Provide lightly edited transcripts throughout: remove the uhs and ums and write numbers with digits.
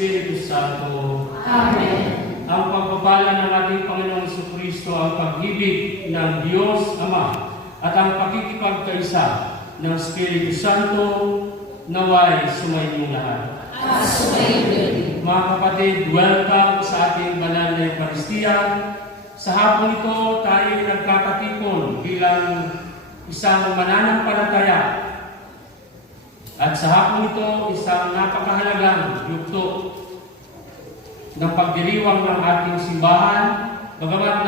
Espiritu Santo. Amen. Ang pagpapala ng ating Panginoong Jesucristo, ang pag-ibig ng Diyos Ama, at ang pakikipagkaisa ng Espiritu Santo, naway sumayin lahat. At sumayin din. Mga kapatid, welcome sa ating banal na Eucharistia. Sa hapon ito, tayo nagkakatipon bilang isang mananampalataya. At sa hapon ito, isang napakahalagang yugto ng pagdiriwang ng ating simbahan. Bagamat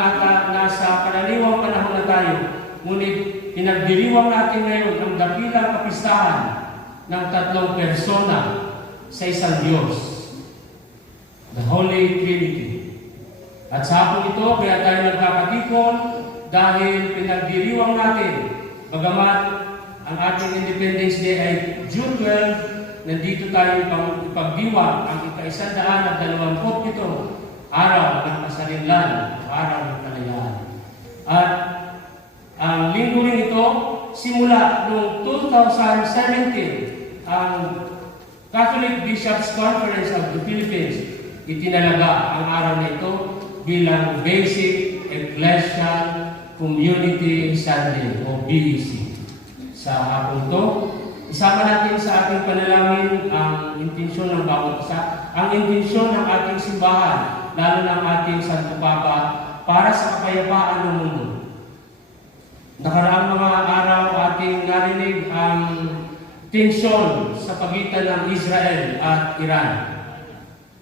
nasa karaniwang panahon na tayo, ngunit pinagdiriwang natin ngayon ang dakilang kapistahan ng tatlong persona sa isang Diyos, the Holy Trinity. At sa hapon ito, kaya tayo nagkakatipon dahil pinagdiriwang natin, bagamat ang ating Independence Day ay June 12, nandito tayo ipagdiwang ang ika-127 araw ng kasarinlan, araw ng kalayaan. At ang linggo rin ito, simula noong 2017, ang Catholic Bishops' Conference of the Philippines, itinalaga ang araw na ito bilang Basic Ecclesial Community Sunday o BEC. Sa hapon ito, isama natin sa ating panalangin ang intensyon ng bawat isa, ang intensyon ng ating simbahan, lalo ng ating Santo Papa, para sa kapayapaan ng mundo. Nakaraang mga araw ating narinig ang tensyon sa pagitan ng Israel at Iran.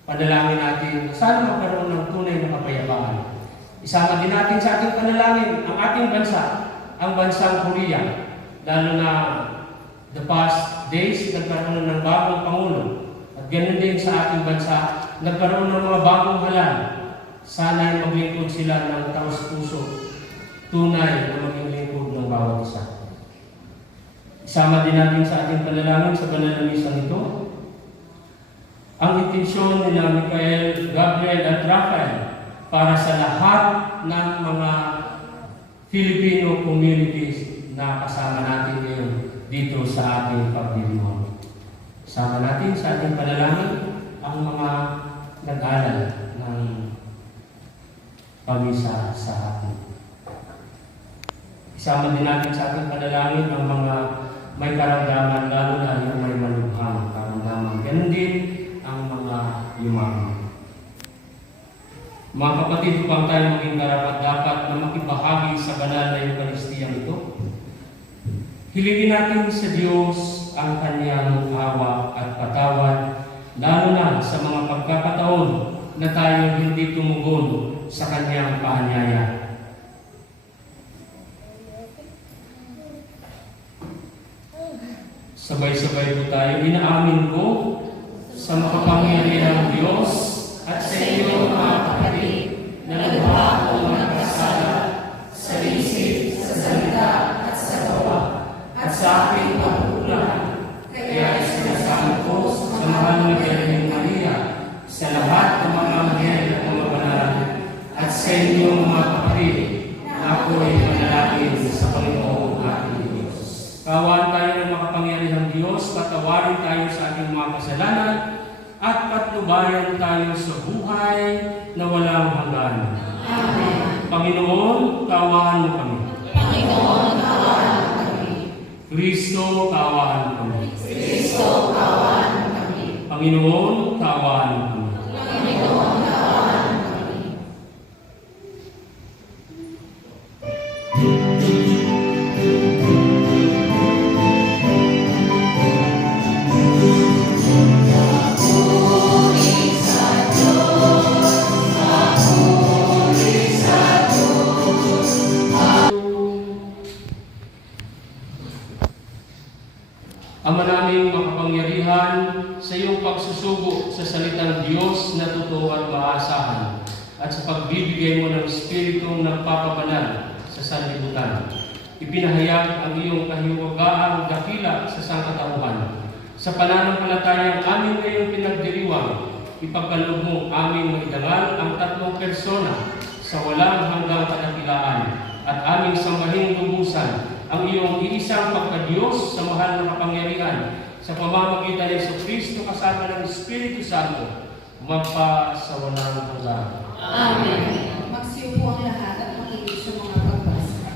Panalangin natin, sana magkaroon ng tunay na kapayapaan. Isama din natin sa ating panalangin ang ating bansa, ang bansang Korea. Lalo na the past days, nagkaroon ng bagong Pangulo. At ganun din sa ating bansa, nagkaroon ng mga bagong halal. Sana ay maglingkod sila ng taos-puso, tunay na maging lingkod ng bawat isa. Isama din natin sa ating panalangin sa banal na misang ito ang intensyon nila Michael, Gabriel at Rafael para sa lahat ng mga Filipino communities na kasama natin ngayon dito sa ating pagdiriwang. Sama natin sa ating panalangin ang mga nag-alala ng pamisa sa atin. Isama din natin sa ating panalangin ang mga may karamdaman, lalo na yung may malubhang karamdaman. Ganun din ang mga yumaman. Mga kapatid, upang tayo maging karapat-dapat na makibahagi sa banal na Eucharistia ito, hilingin natin sa Diyos ang Kanyang awa at patawad, lalo na sa mga pagkakataon na tayo hindi tumugon sa Kanyang paanyaya. Sabay-sabay po tayo, inaamin ko sa makapangyarihang Diyos at sa iyo mga kapatid, na lubha akong nagkasala sa isip, sa salita at sa gawa, at sa aking pagkukulang. Kaya sinasabi ko sa mahal na Birheng Maria, sa lahat ng mga anghel at mga banal, at sa inyo mga kapatid, na ako ay manalangin sa Panginoong ating Diyos. Kawan tayo ng makapangyarihang Diyos, patawarin tayo sa ating mga kasalanan, at patnubayan tayo sa buhay na walang hanggan. Amen. Panginoon, kawahan mo kami. Panginoon, kawahan mo kami. Kristo, kawahan mo kami. Kristo, kawahan mo kami. Panginoon, kawahan mo kami. Panginoon, kawahan mo kami. Ama naming makapangyarihan, sa iyong pagsusugo sa salitang Diyos na totoo at maasahan, at sa pagbibigay mo ng Espiritong nagpapabanal sa sanlibutan, ipinahayag ang iyong kahiwagaang dakila sa sangkatauhan. Sa pananampalatayang amin ngayong pinagdiriwang, ipagkaloob mo aming maidangal ang tatlong persona sa walang hanggang kadakilaan, at aming sambahin lubusan ang iyong iisang pagkadiyos sa mahal na kapangyarihan sa pamamagitan ni Jesucristo kasama ng Espiritu Santo, magpa sa walang hanggan. Amen. Magsiyo po ang lahat at makinig sa mga pagbasa.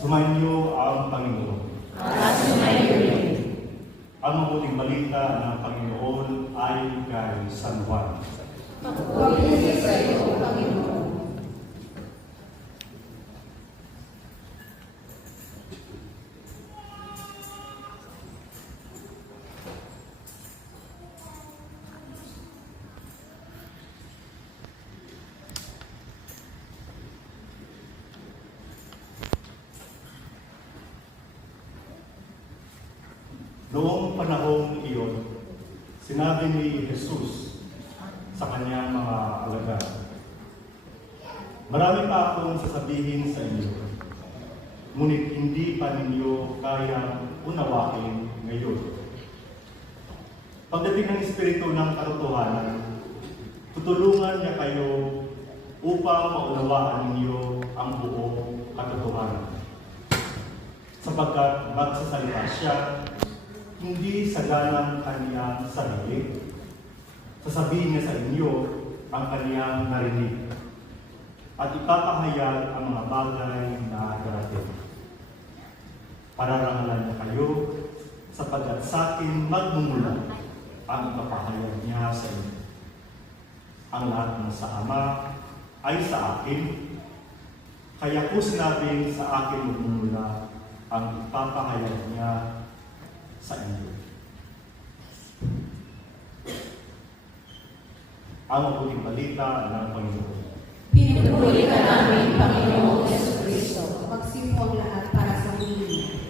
Sumainyo ang Panginoon. Ang mabuting balita ng Panginoon ay kay San Juan. Pagpapalili sa iyo, Panginoon. Noong panahong iyon, sinabi ni Jesus sa kanyang mga alagad, "Marami pa akong sasabihin sa inyo, ngunit hindi pa ninyo kayang unawain ngayon. Pagdating ng Espiritu ng katotohanan, tutulungan niya kayo upang maunawaan ninyo ang buong katotohanan. Sapagkat magsasalita siya hindi sa ganang kaniyang sarili. Sasabihin niya sa inyo ang kaniyang narinig at ipapahayag ang mga bagay na darating. Pararangalan niya kayo sapagkat sa akin magmumula ang ipapahayag niya sa inyo. Ang lahat ng sa Ama ay sa akin, kaya ko sinabing sa akin magmumula ang ipapahayag niya sa inyo." Ang mabuting balita ng Panginoon. Pinupuri ka namin, Panginoong Jesucristo. Magsiyo po ang lahat para sa muli.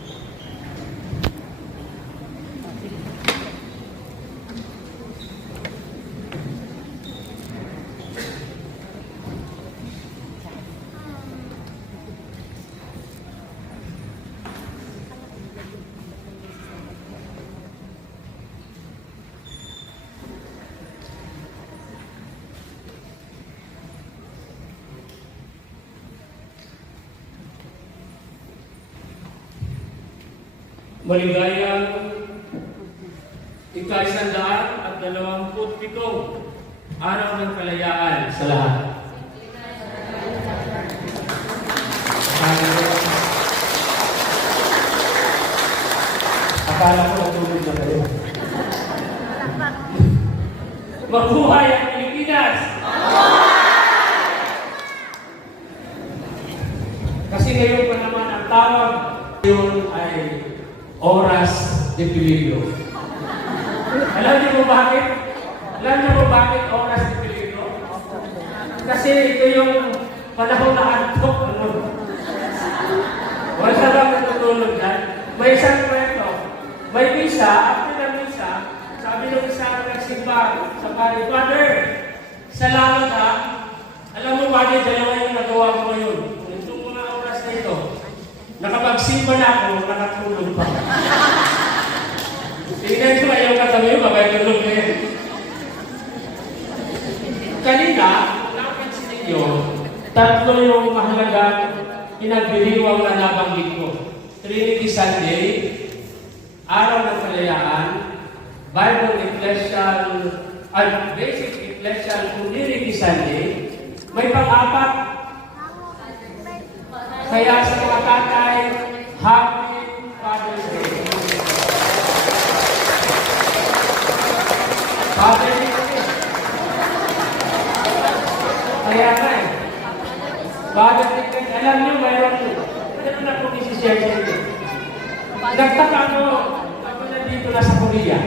Maligayang ika-127 araw ng kalayaan sa lahat. Akala ko natulog na kayo. Mabuhay ang Pilipinas! Kasi ngayon pa naman ang tawag ngayon ay oras de peligro. Alam niyo mo bakit? Alam niyo mo bakit oras de peligro? Kasi ito yung panahon na antok. Wala lang natutulog yan. May isang kwento. May misa, after ng misa, sabi ng isa nagsimba sa pari, "Father, salamat ha. Alam mo bakit dalawa yung nagawa ko ngayon? Itong mga oras na ito, nakapagsimba na ako, nakatulog pa." Tingnan ko ayaw katabi, makatulog na yan. Kanina, napansin ninyo, tatlo yung mahalagang pinagdiriwang na nabanggit ko. Trinity Sunday, Araw ng Kalayaan, Bible Ecclesial, Basic Ecclesial Community Sunday, may pang-apat. Kaya sa mga tatay, Happy Father's Day. Father's Day. Kaya nga eh. Father's Day, alam niyo, mayroon na po isi-share sa inyo. Nagtaka ako nandito na sa Korea.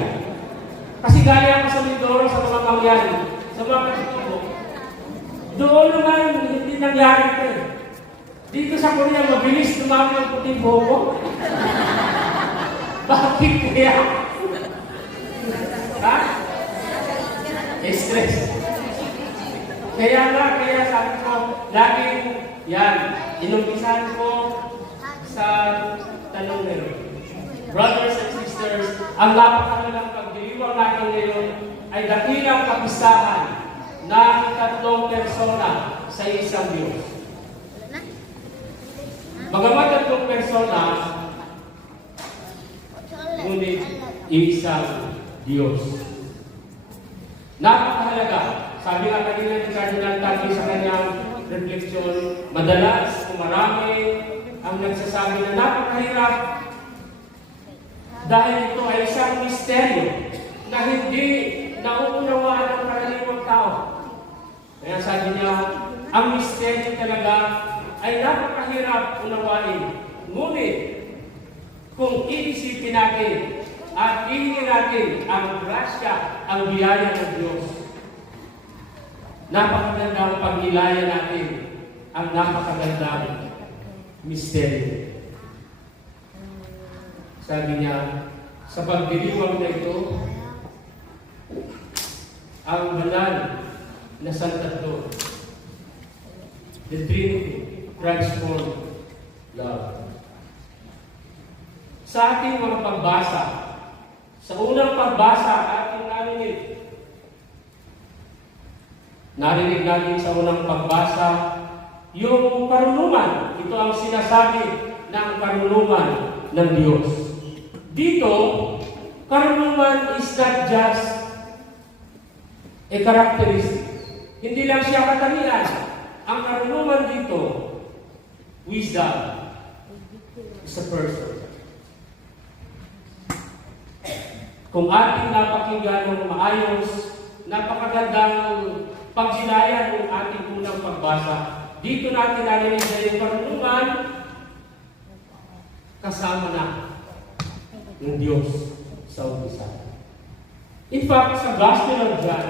Kasi galing ako sa Mindoro, sa mga mangyan, sa mga katutubo. Doon naman, hindi nangyari ito eh. Dito sa Korea, mabilis dumami ang puting buhok ko. Bakit kaya? Ha? Stress. Kaya nga, kaya sabi ko, laging, yan, inumpisahan ko sa tanong nila. Brothers and sisters, ang napakalalang pagdiriwang natin ngayon ay dakilang kapisahan ng tatlong persona sa isang Diyos. Bagamat tatlong persona, ngunit isang Diyos. Napakahalaga. Sabi nga kanina ni Cardinal Taki sa kanyang refleksyon, madalas kung marami ang nagsasabi na napakahirap dahil ito ay isang misteryo na hindi nauunawaan ng karaniwang tao. Kaya sabi niya, ang misteryo talaga ay napakahirap unawain. Ngunit, kung iisipin natin at hingin natin ang grasya, ang biyaya ng Diyos, napakagandang pagnilaya natin ang napakagandang misteryo. Sabi niya, sa pagdiriwang na ito, ang banal na Santatlo, the Trinity, transformed love. Sa ating mga pagbasa, sa unang pagbasa ating narinig natin sa unang pagbasa, yung karunungan, ito ang sinasabi ng karunungan ng Diyos. Dito, karunungan is not just a characteristic. Hindi lang siya katangian. Ang karunungan dito, wisdom, is a person. Kung ating napakinggan ng maayos, napakagandang pagsinaya ng ating unang pagbasa, dito natin narinig na yung karunungan kasama na ng Diyos sa umpisa. In fact, sa Gospel of John,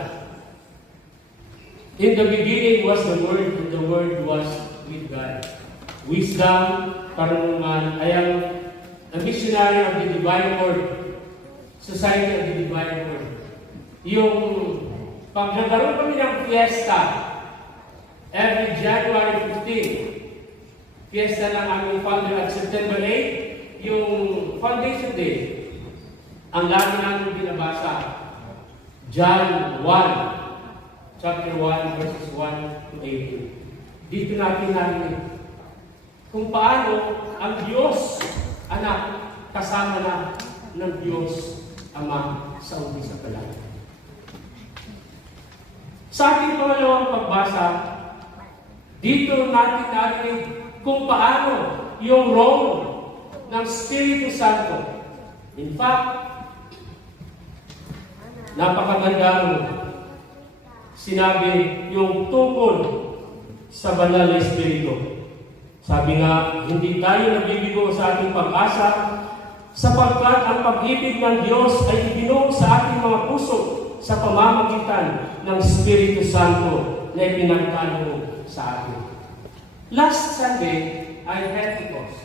in the beginning was the Word, and the Word was with God. Wisdom, karunungan, ay ang missionary of the Divine Word, Society of the Divine Word. Yung pag nagkaroon kami ng fiesta, every January 15, fiesta ng aming founder at September 8, yung Foundation Day, ang lagi namin binabasa, John 1, chapter 1, verses 1 to 18. Dito natin narinig kung paano ang Diyos, anak, kasama na ng Diyos, Ama, sa umpisa pa lang. Sa ating pangalawang pagbasa, dito natin narinig kung paano yung role ng Espiritu Santo. In fact, napakagandang sinabi yung tungkol sa banal na Espiritu. Sabi nga, hindi tayo nabibigo sa ating pag-asa sapagkat ang pag-ibig ng Diyos ay ibinuo sa ating mga puso sa pamamagitan ng Espiritu Santo na ipinagkaloob sa atin. Last Sunday ay Pentecost.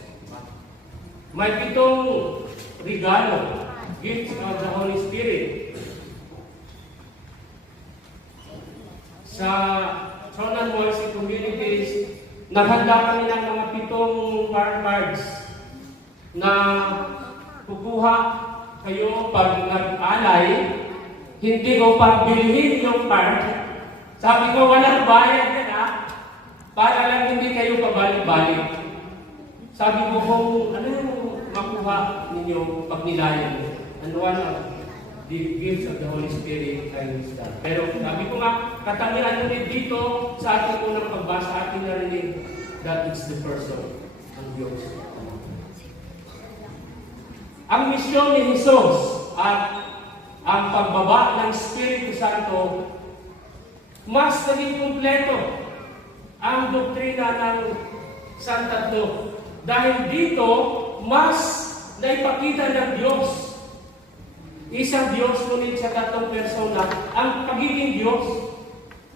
May 7 regalo, gifts of the Holy Spirit. Sa Tronan Mercy Communities, naghanda kami ng mga 7 cards na kukuha kayo pag nag-alay, hindi ko pagbilihin yung card. Sabi ko, walang bayad yan ha, para lang hindi kayo pabalik-balik. Sabi ko, kung ano yung makuha ninyo pag nilayan? Ano? the gifts of the Holy Spirit ay start. Pero sabi ko nga, katangian ulit dito sa ating unang pagbasa, ating narinig that it's the person ng Diyos. Ang misyon ni Jesus at ang pagbaba ng Espiritu Santo, mas naging kumpleto ang doktrina ng Santatlo. Dahil dito, mas naipakita ng Diyos. Isang Diyos, ngunit sa tatlong persona, ang pagiging Diyos.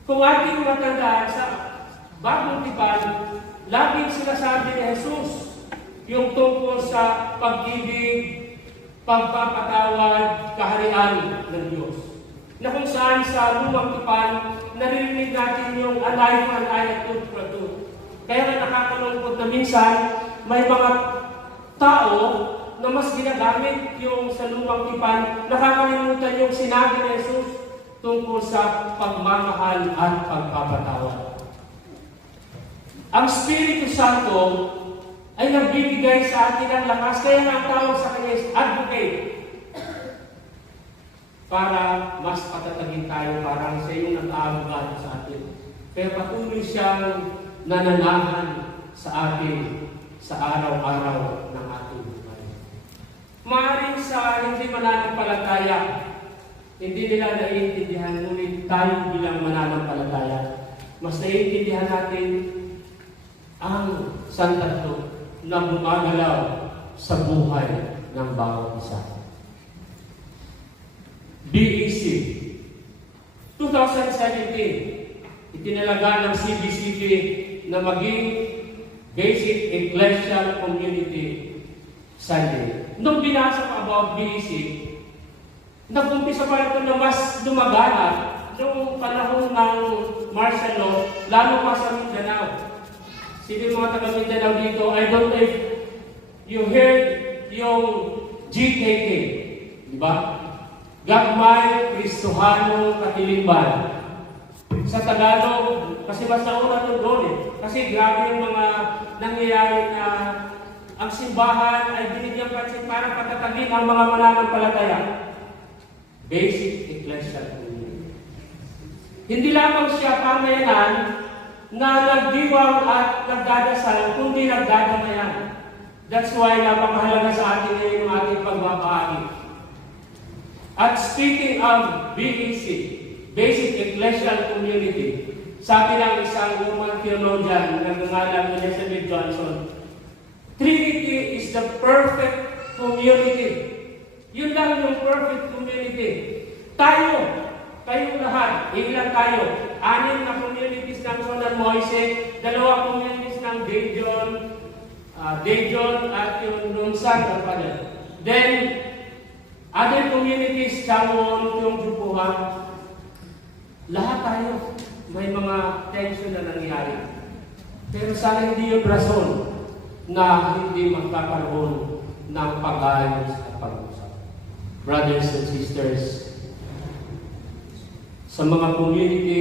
Kung ating matandaan sa Bagong Tipan, laging sinasabi ni Jesus yung tungkol sa pag-ibig, pagpapatawad, kaharian ng Diyos. Na kung saan sa Lumang Tipan, naririnig natin yung an eye for an eye at tooth for a tooth. Kaya nga nakakalungkot na minsan, may mga tao na mas ginagamit yung sa Lumang Tipan, nakakalimutan yung sinabi ni Jesus tungkol sa pagmamahal at pagpapatawad. Ang Espiritu Santo ay nagbibigay sa atin ng lakas, kaya nga ang tawag sa kanya is advocate. Para mas patatagin tayo, parang siya yung nag-aabogado sa atin. Pero patuloy siyang nananahan sa atin sa araw-araw ng ating buhay. Maaaring sa hindi mananampalataya, hindi nila naiintindihan, ngunit tayo bilang mananampalataya, mas naiintindihan natin ang Santatlo na gumagalaw sa buhay ng bawat isa. BEC 2017, itinalaga ng CBCP na maging Basic Ecclesial Community Sunday. Nung binasa ko about BEC, nag-umpisa pa ito na mas lumagana noong panahon ng martial law, lalo pa sa Mindanao. Sige mga taga Mindanao dito, I don't know if you heard yung GKK, di ba? Gagmay Kristohano Katilimban. Sa Tagalog, kasi mas nauna doon eh. Kasi grabe yung mga nangyayari na ang simbahan ay binigyan pansin para patatagin ang mga mananampalataya. Basic Ecclesial Community. Hindi lamang siya pamayanan na nagdiwang at nagdadasal, kundi nagdadamayan. That's why napakahalaga sa atin ngayon ang ating pagbabahagi. At speaking of BEC, Basic Ecclesial Community, sabi ng isang woman theologian na nangalan ni Elizabeth Johnson, Trinity is the perfect community. Yun lang yung perfect community. Tayo, kayong lahat, ilan tayo? 6 na communities ng Sonan Moise, 2 communities ng Daejeon at yung Nunsan. Then, other communities, Changwon, yung Jupuhan, lahat tayo may mga tension na nangyari. Pero sana hindi yung rason na hindi magkakaroon ng pag-ayos at pag-usap. Brothers and sisters, sa mga community,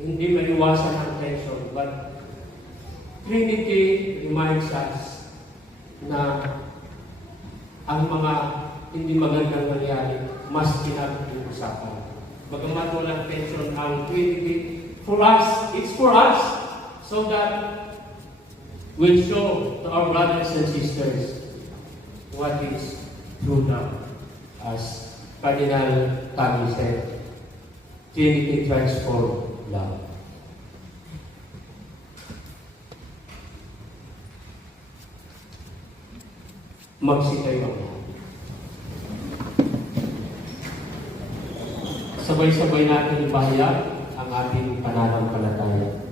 hindi maiwasan ang tension, but Trinity reminds us na ang mga hindi magandang nangyari mas pinag-uusapan. Bagamat walang tension ang Trinity, for us, it's for us, so that we'll show to our brothers and sisters what is true love. As Cardinal Tami said, Trinity transforms love. Magsitay ako. Sabay-sabay natin ipahayag ang ating pananampalataya.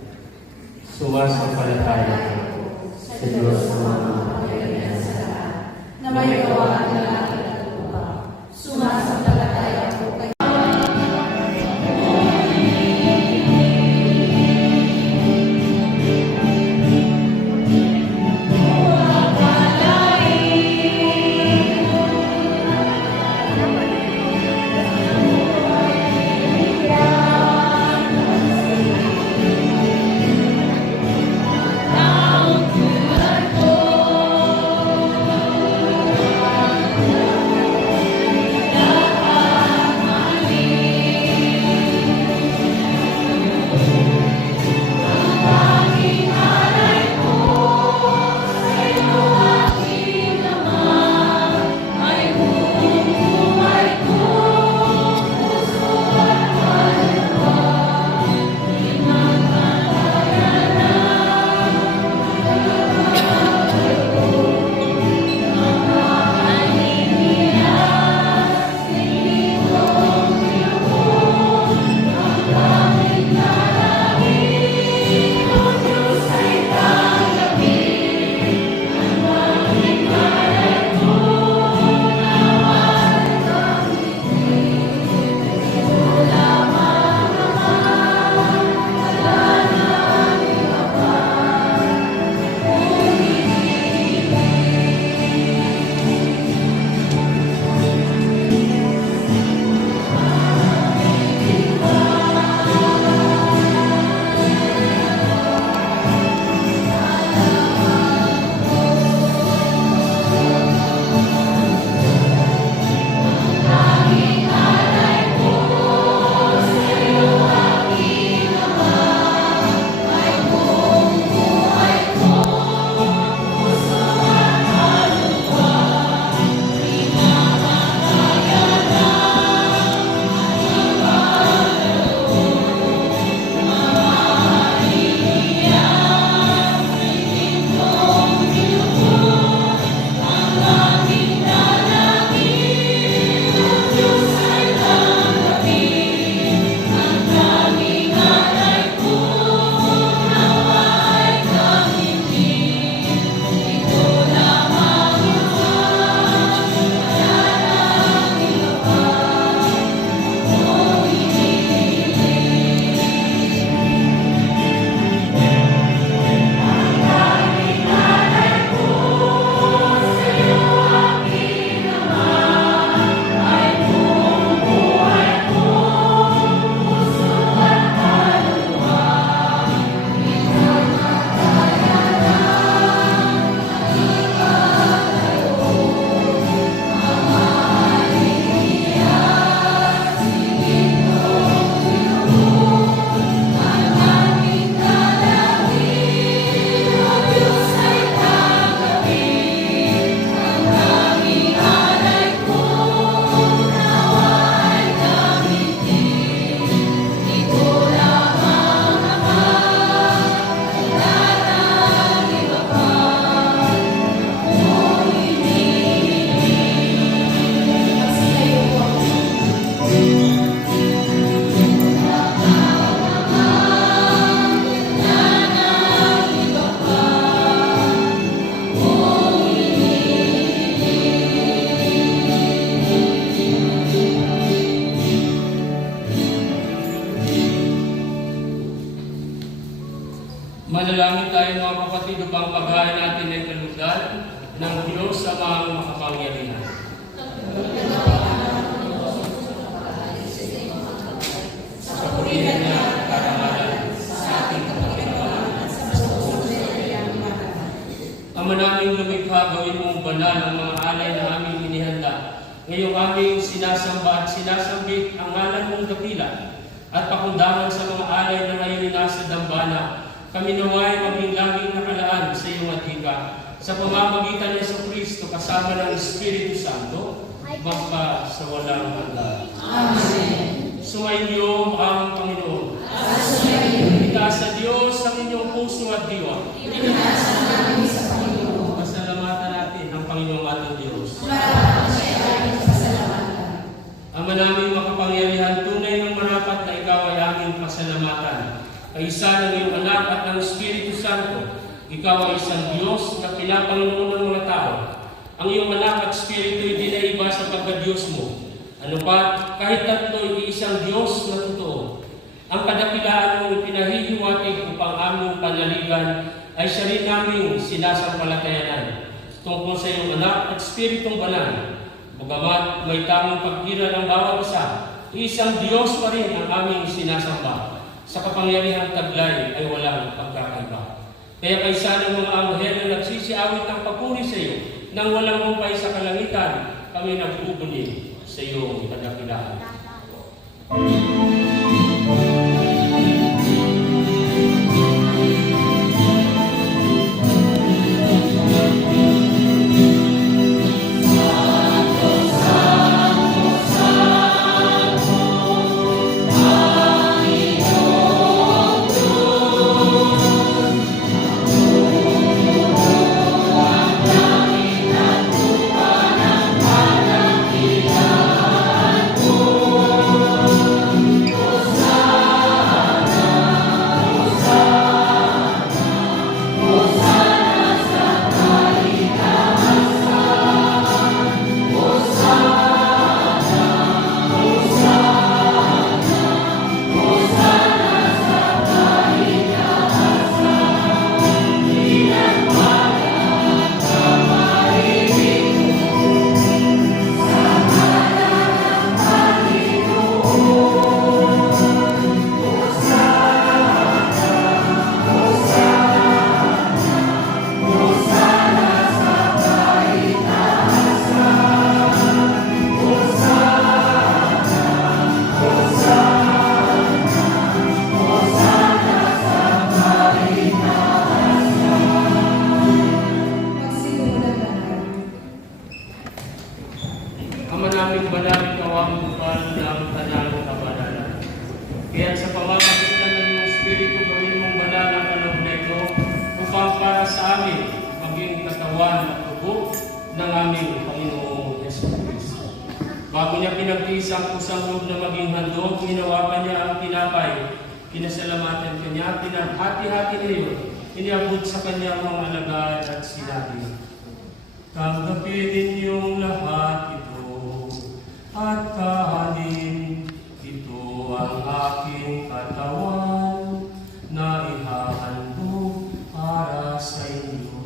Sumasampalataya ako sa Diyos na makapangyarihan sa lahat, na may gawa ang lalaki at lupa. Sumasampalataya ako kay Diyos sa mga makapangyarihan. Sa kapurihan niya at karangalan, sa ating kapakinabangan at sa Ama naming lumikha, gawin mong banal ang mga alay na aming inihanda. Ngayong aming sinasamba at sinasambit ang ngalan mong dakila at pakundangan sa mga alay na ngayon nasa dambana. Kami naway maging laging nakalaan sa iyong adhika. Sa pamamagitan ni Kristo kasama ng Espiritu Santo, magpa sa walang hanggan. Amen. Sumainyo ang Panginoon. Itaas sa Diyos ang inyong puso at diwa. Pinasa namin sa Panginoon. Pasalamatan natin ang Panginoong ating Diyos. Marapat siya aming pasalamatan. Ama namin makapangyarihan, tunay ng marapat na ikaw ay aming pasalamatan. Kaisa ng iyong anak at ng Espiritu Santo, ikaw ay isang Diyos na pinapanginoon ng mga tao. Ang iyong anak at Espiritu ay dinaiba sa pagka-Diyos mo. Ano pa, kahit tatlo ay isang Diyos na totoo. Ang kadakilaan mong ipinahihiwatig upang aming panaligan ay siya rin naming sinasampalatayanan tungkol sa iyong anak at Espiritong Banal. Bagamat may tamang pagkira ng bawat isa, isang Diyos pa rin ang aming sinasamba. Sa kapangyarihang taglay ay walang pagkakaiba. Kaya kaysa ng mga anghel na nagsisiawit ng papuri sa iyo, nang walang humpay sa kalangitan, kami nag-ubuni sa iyong kadakilaan. Ama naming banal, ikaw ang bukal ng tanang kabanalan. Kaya sa pamamagitan ng iyong Espiritu, gawin mong banal ang kaloob na ito upang para sa amin maging katawan at tubo ng aming Panginoong Jesucristo. Bago niya pinagtiis ang kusang loob na maging handog, hinawakan niya ang tinapay, kinasalamatan kanya, pinahati-hati na yun, iniabot sa kanyang mga alagad at sinabi, "Tanggapin ninyong lahat ito at kahanin, ito ang aking katawan na ihahandog para sa inyo."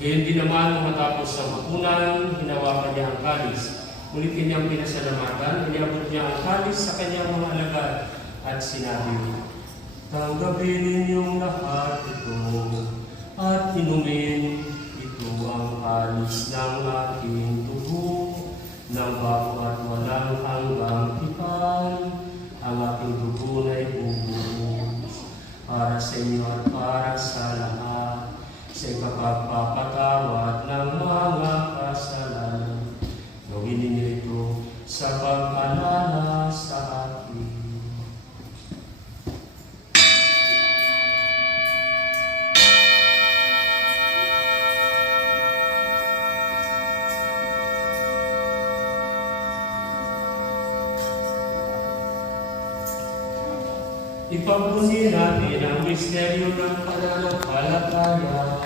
Gayon din naman matapos sa hapunan, hinawakan niya ang kalis. Mulit kanyang pinasalamatan, iniabot niya ang kalis sa kanyang mga alagad at sinabi, "Tanggapin ninyong lahat ito at inumin. Ito ang kalis ng aking dugo, ng bawat walang hanggang tipan. Ang aking dugo na ibubuhos para sa inyo at para sa lahat, sa ikapagpapatawad ng mga kasalanan. Gawin ninyo ito sa pag-alala sa akin." Ipagbunin natin ang misteryo ng pananampalataya.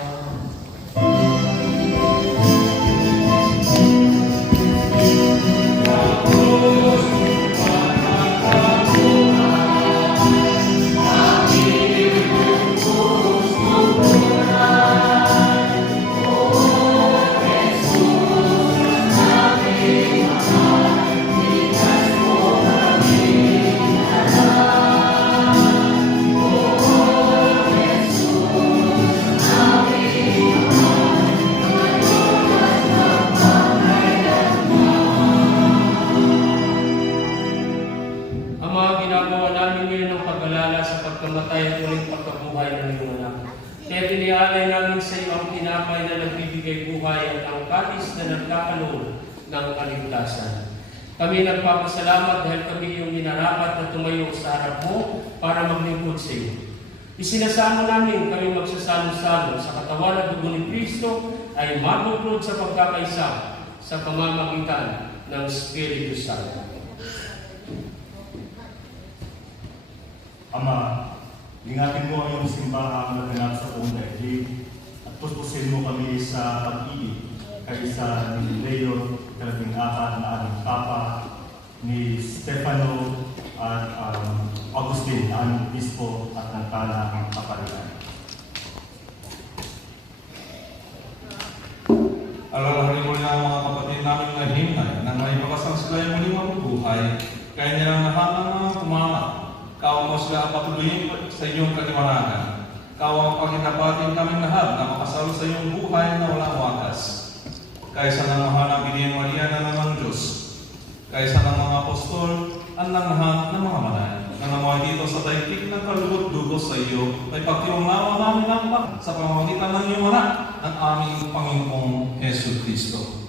tinapay na nagbibigay buhay at ang katis na nagkakaloon ng kaligtasan. Kami nagpapasalamat dahil kami yung minarapat na tumayo sa harap mo para maglingkod sa iyo. Isinasamo namin kami magsasalo-salo sa katawan at dugo ni Kristo ay mabuklod sa pagkakaisa sa pamamagitan ng Espiritu Santo. Ama, ingatin mo ang iyong simbahang naganap sa buong daigdig at puspusin mo kami sa pag-ibig kaysa ni Leo, 14 na aming Papa, ni Stefano at Agustin na aming Bispo at ng Tala ang Kapalitan. Alalahanin mo na ang mga kapatid namin na himnay na may pakasang sila yung muling mabubuhay, kaya nilang nahangang mga kumangat. Kawa mo sila ang patuloyin sa inyong kaliwanagan. Kawa ang pagkinapatin kaming lahat na makasalo sa iyong buhay na walang wakas. Kaysa ng mahal na Birhen Maria na ng Diyos, kaysa ng mga apostol, ang lahat ng mga manay, na namuhay dito sa daigdig ng kalugod-lugos sa iyo, ay pagtiwanglawa namin ang sa pamamagitan ng iyong anak, ang aming Panginoong Hesus Kristo.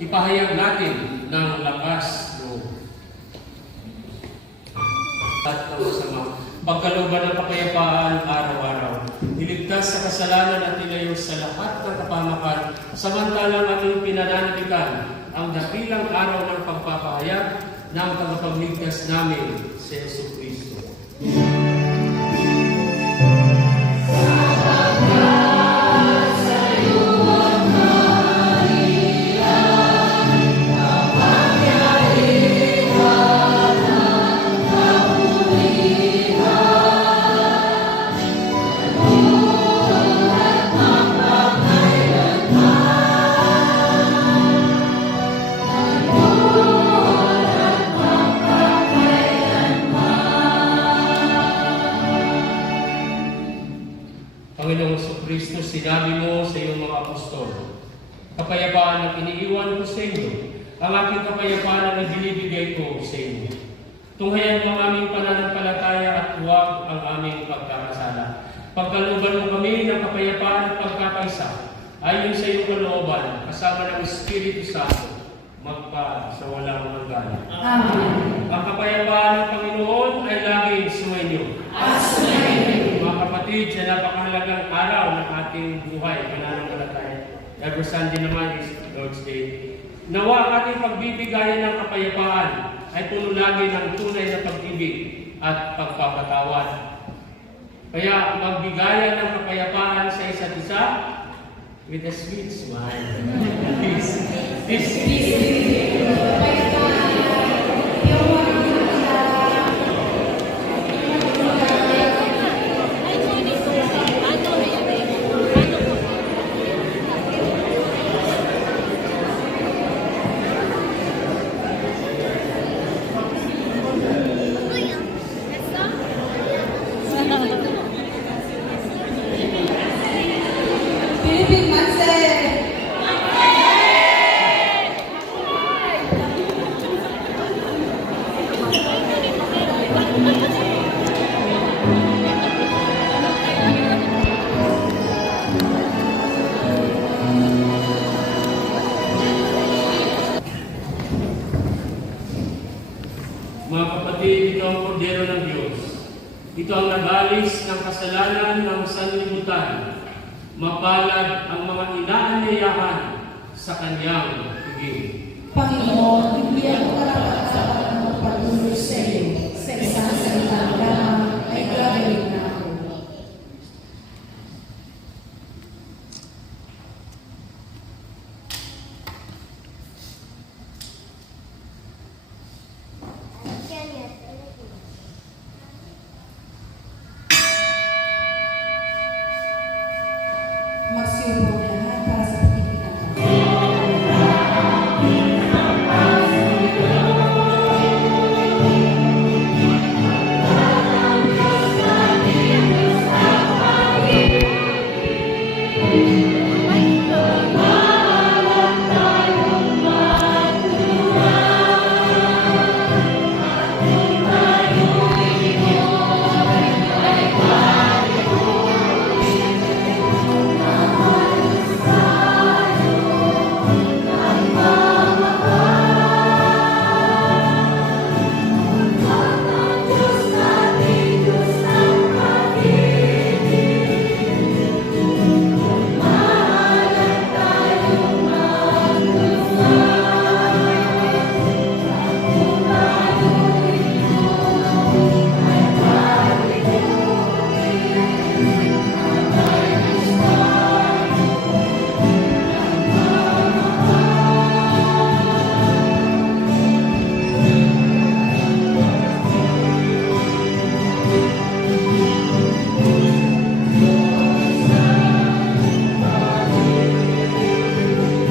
Ipahayag natin ng lakas loob at ng sama, pagkalooban ng kapayapaan araw-araw, iligtas sa kasalanan at ilayo sa lahat ng kapahamakan, samantalang ating pinananatikan ang dakilang araw ng pagpapahayag ng tagapagligtas namin si Hesus Kristo. Panginoong Kristo, sinabi mo sa iyong mga apostol, kapayapaan ang iniiwan ko sa inyo, ang aking kapayapaan ang ibinibigay ko sa inyo. Tunghayan mo ang aming pananampalataya at huwag ang aming pagkakasala. Pagkalooban mo kami ng kapayapaan at pagkakaisa, ayon sa iyong kalooban, kasama ng Espiritu Santo, magpa sa walang hanggan. Amen. Ang kapayapaan ng Panginoon ay laging sumainyo. Mga kapatid, sa napakahalagang araw ng ating buhay, pananampalataya. Every Sunday naman is Lord's Day. Nawa ang ating pagbibigayan ng kapayapaan ay puno lagi ng tunay na pag-ibig at pagpapatawad. Kaya magbigayan ng kapayapaan sa isa't isa with a sweet smile. Peace. Philippine Manse! Mga kapatid, ito ang kordero ng Diyos. Ito ang nagalis ng kasalanan ng sanlibutan. Mapalad ang mga inaanyayahan sa kanyang piging. Panginoon, bigyan mo karapat-dapat ng pagpatuloy sa iyo. Sa isang salitang lamang ay gagawin na ako. Magsiupo ang lahat para sa pagkikita.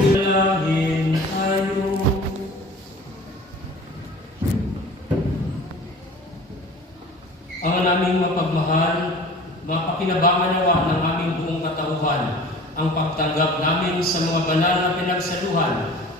Dalangin tayo. Ang naming mapagmahal, mapakinabangan nawa ng aming buong katauhan ang pagtanggap namin sa mga banal na pinagsaluhan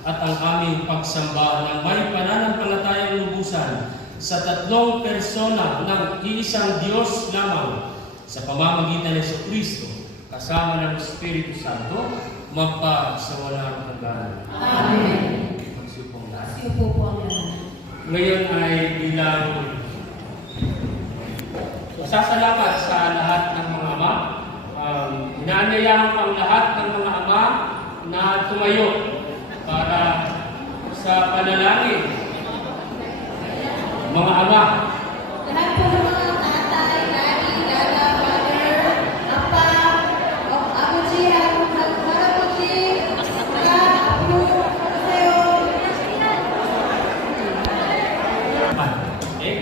at ang aming pagsamba ng may pananampalatayang lubusan sa tatlong persona ng iisang Diyos lamang sa pamamagitan ng Kristo kasama ng Espiritu Santo magpa sa walang hanggan. Amen. Magsupong lahat. Magsiupo po ang lahat. Ngayon ay bilang sasalamat sa lahat ng mga ama. Inaanyayahan pang lahat ng mga ama na tumayo para sa panalangin. Mga ama, Lahat po ng mga tatay, daddy, dada, father, apa, abuji, harapuji, mga apo, sa'yo. okay?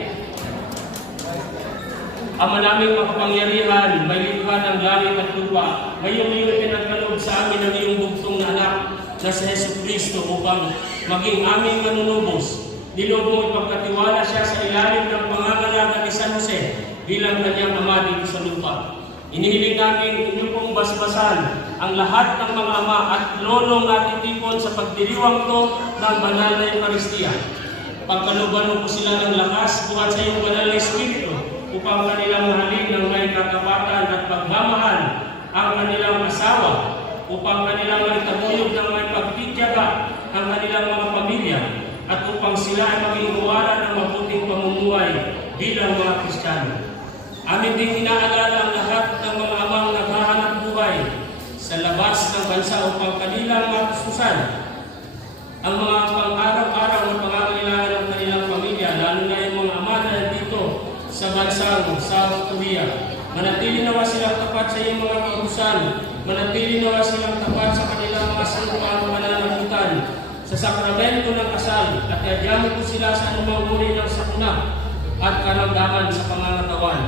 Ama naming makapangyarihan, may likha ng langit at lupa, ngayong iyong pinagkaloob sa amin ng iyong bugtong na anak na si Hesus Kristo upang maging aming manunubos. Niloob mo ipagkatiwala siya sa ilalim ng pangangalaga ni San Jose bilang kanyang ama dito sa lupa. Inihiling namin inyong pong basbasan ang lahat ng mga ama at lolong natitipon sa pagdiriwang to ng banal na Eucharistia. Pagkaluban mo po sila ng lakas buhat sa iyong banal na Espiritu upang kanilang mahalin ng may katapatan at pagmamahal ang kanilang asawa, upang kanilang maitaguyod ng may pagtityaga ang kanilang mga pamilya, at upang sila ay maging uwara ng mabuting pamumuhay bilang mga Kristiyano. Amin din inaalala ang lahat ng mga amang naghahanap buhay sa labas ng bansa upang kanilang matustusan ang mga pang-araw-araw na pangangailangan ng kanilang pamilya, lalo na yung mga ama na dito sa bansang South Korea. Manatili nawa silang tapat sa iyong mga kautusan. Manatili nawa silang tapat sa kanilang mga santuang pananagutan sa sakramento ng kasal, at yadyamu po sila sa anumang uri ng sakuna at karamdaman sa pangangatawan.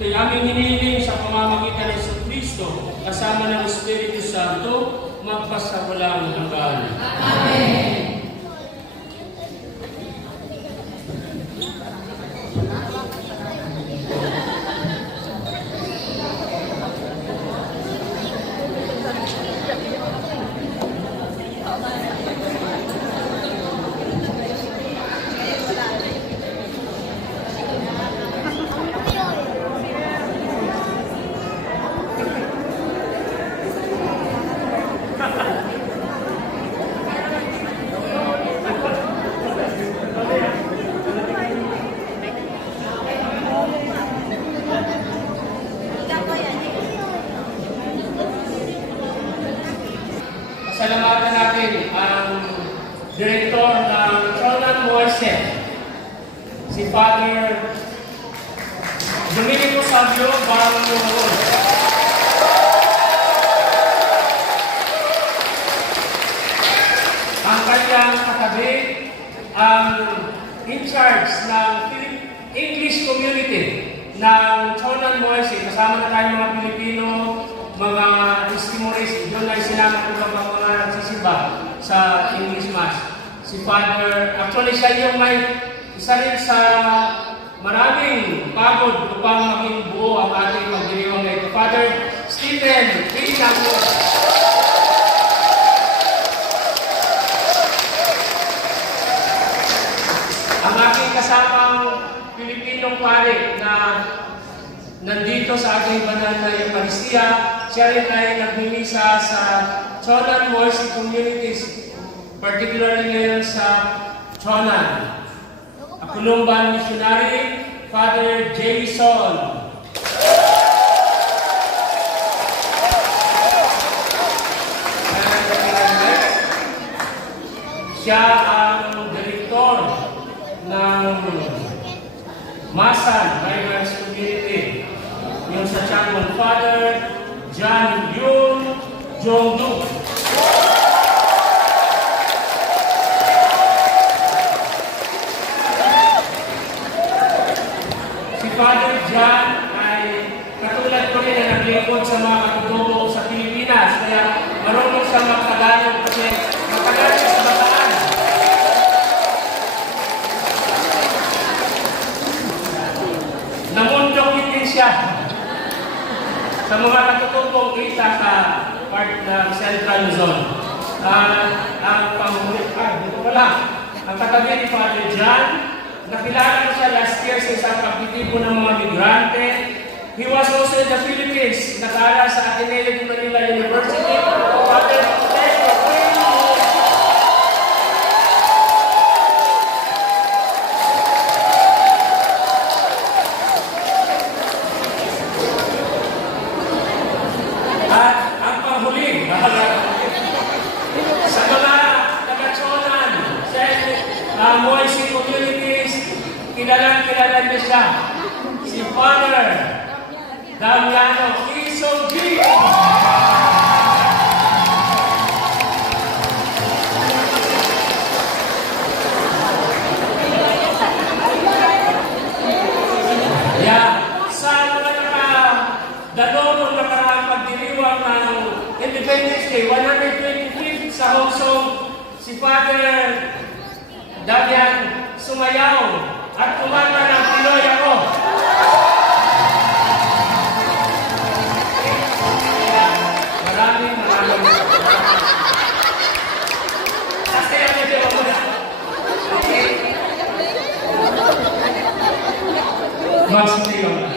Ito'y aming hinihiling sa pamamagitan ng Kristo kasama ng Espiritu Santo magpasawalang hanggan. Amen. salamatan natin ang Direktor ng Chonan Moise, si Father Dominico Sabio Barangay. Ang kanyang katabi, ang in charge ng English community ng Chonan Moise. Kasama na tayo mga Pilipino, mga Estimoris, doon ay sinama ko ng mga nagsisimba sa English Mass. Si Father, actually siya yung may isa rin sa maraming pagod upang maging buo ang ating magdiriwang na ito. Father Stephen Pinako. Ang aking kasamang Pilipinong pare na nandito sa ating banal na Eucharistia, siya rin ay nagmimisa sa Chonan Moise communities, particularly ngayon sa Chonan. A Columban missionary, Father Jason. Siya ang direktor ng Masan Migrants Community. Yung sa Changwon, Father John Yun Jongdu. Si Father John ay katulad ko rin na naglingkod sa mga katutubo sa Pilipinas. Kaya marunong siya magtagalog kasi matagal siya sa Bataan. Namundok din siya sa mga katutubong kita sa part ng Central Luzon. Ang panghulit, dito pala, ang katabi ni Father John, nakilala ko siya last year sa isang pagtitipo ng mga migrante. He was also in the Philippines, nakaaral sa Ateneo de Manila University. Father at ang panghuli, sa mga taga-Chonan, sa Moise communities, kilala niya siya, si Father Damiano Iso G. Sa mga nakadalo nung nakaraang pagdiriwang ng Independence Day, 125th sa Hong Kong, si Father Damian sumayaw at kumanta ng Pinoy ako. Maraming kasi ang medyo ako na. Okay? Magsuntiyo na.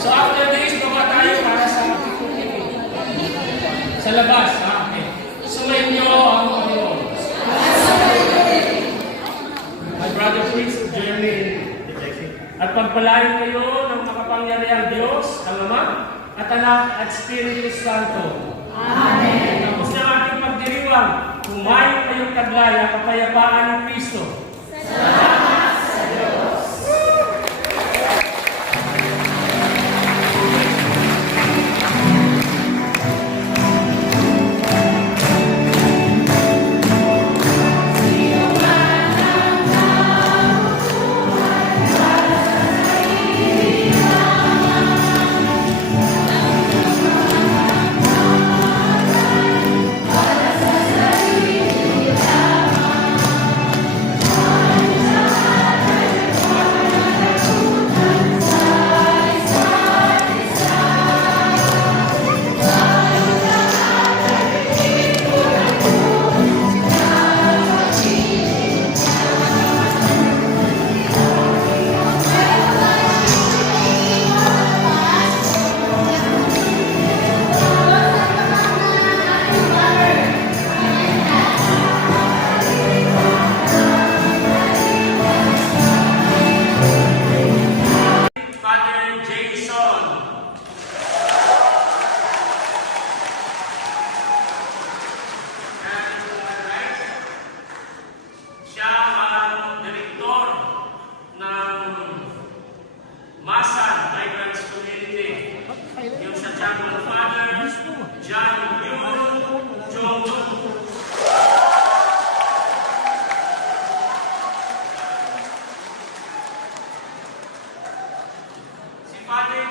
So after this, baba tayo para sa labas. Okay. Sumayin niyo ang Panginoon. My brother Prince Jeremy. At pagpalain kayo ng makapangyarihang Diyos, ang Ama, at Anak at Espiritu Santo. Amen. Tapos na ating pagdiriwang, kumain kayong taglay ang kapayapaan ng Kristo. Salamat sa Diyos.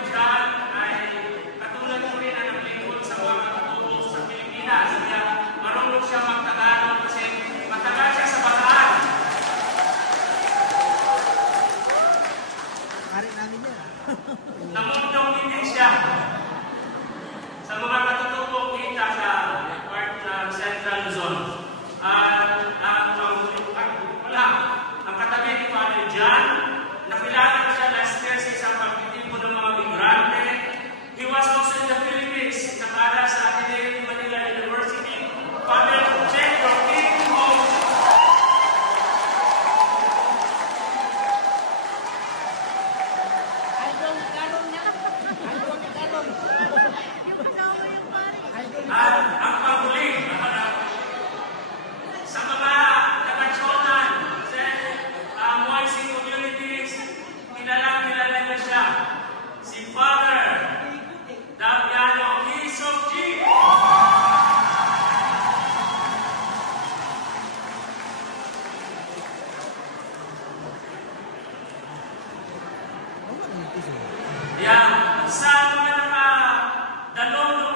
John ay katulad ko rin na naglingkod sa mga katutubo sa Pilipinas. Kaya marunong siya magtagalog kasi matagal siya sa bataan. Namundong din siya. Sa mga katutubo kita sa part ng Central Luzon. Ang katabi ni Father John, nakilala ko siya last year sa isang pagtitipo ng mga migrante. He was also in the Philippines, nakala sa Ateneo Manila University. Father Pedro Kiko. At ang panghuli, sa mga taga-Chonan, sa Moise communities, kilala niyo siya. Si Father Damiano Kisok G. Yan, sa mga nakadalong